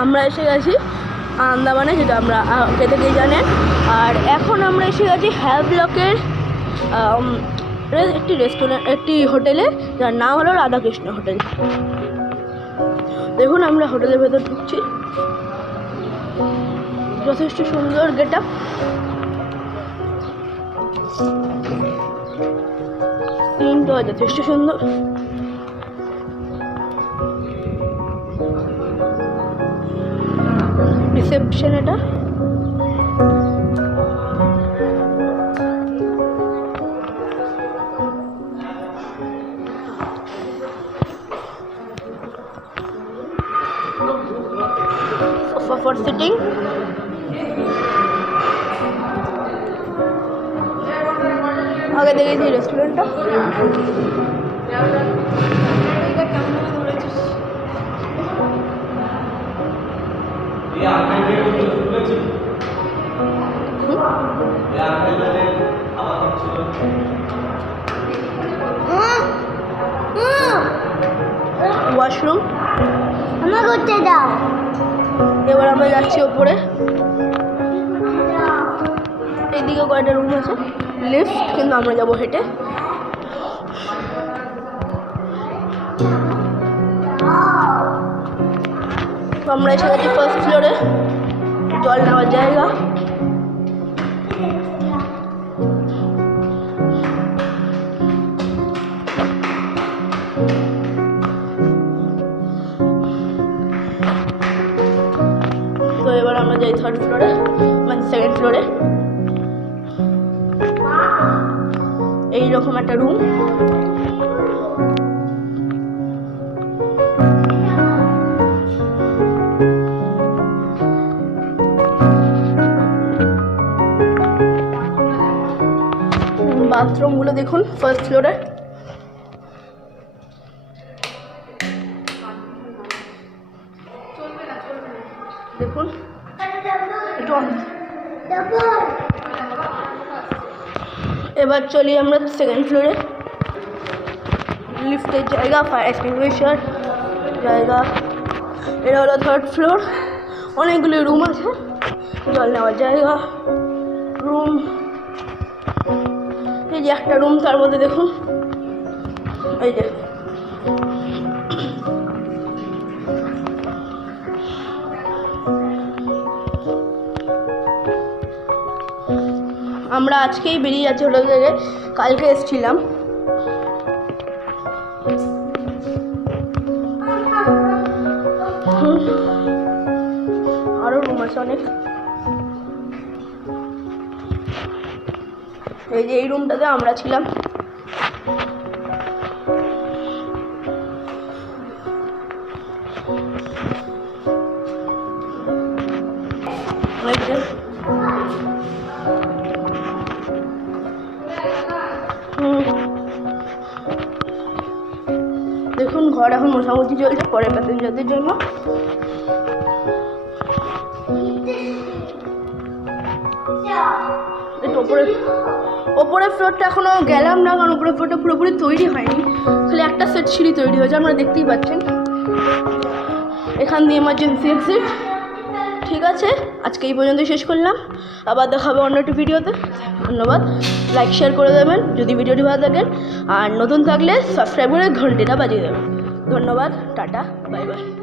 আমরা এসে গেছি আন্দামানে, যেটা আমরা আগে থেকেই জানেন। আর এখন আমরা এসে গেছি হ্যাভলকের একটি হোটেলে, যার নাম হলো রাধাকৃষ্ণ হোটেল। দেখুন আমরা হোটেলের ভেতর ঢুকছি। যথেষ্ট সুন্দর গেট আপ। সিনটা যথেষ্ট সুন্দর। রিসেপশন এটা। Sofa for sitting. আগে দেখেছি রেস্টুরেন্টটা। ওয়াশরুম আমার করতে দাও। এবার আমরা যাচ্ছি ওপরে। এইদিকে কয়েকটা রুম আছে, লিফট, কিন্তু আমরা যাবো হেঁটে। তো আমরা এসে গেছি ফার্স্ট ফ্লোরে, জল নেওয়ার জায়গা। তো এবার আমরা যাই থার্ড ফ্লোরে, মানে সেকেন্ড ফ্লোরে। এইরকম একটা রুম। বাথরুমগুলো দেখুন ফার্স্ট ফ্লোরে। দেখুন এবার চলি আমরা সেকেন্ড ফ্লোরে। লিফটের জায়গা, ফায়ার এক্সটিংগুইশার জায়গা। এটা হলো থার্ড ফ্লোর। অনেকগুলি রুম আছে, জল নেওয়ার জায়গা, রুম। এই যে একটা রুম, তার মধ্যে দেখুন এই যে আমরা আজকেই বেরিয়ে যাচ্ছি হোটেল থেকে, কালকে এসেছিলাম। আরও রুম আছে অনেক। এই যে এই রুমটাতে আমরা ছিলাম। দেখুন ঘর এখন মোছামুছি চলছে পরে প্যাসেঞ্জারদের জন্য। ওপরের ফ্লোরটা এখনো গেলাম না, কারণ উপরের ফ্লোরটা পুরোপুরি তৈরি হয়নি, খালি একটা সেট সিঁড়ি তৈরি হয়েছে, আপনারা দেখতেই পাচ্ছেন। এখান দিয়ে এমার্জেন্সি এক্সিট। ঠিক আছে, আজকে এই পর্যন্ত শেষ করলাম, আবার দেখা হবে অন্য একটি ভিডিওতে। ধন্যবাদ। লাইক শেয়ার করে দেবেন যদি ভিডিওটি ভালো লাগে, আর নতুন থাকলে সাবস্ক্রাইব করে ঘন্টিটা বাজিয়ে দেবেন। ধন্যবাদ, টাটা, বাই বাই।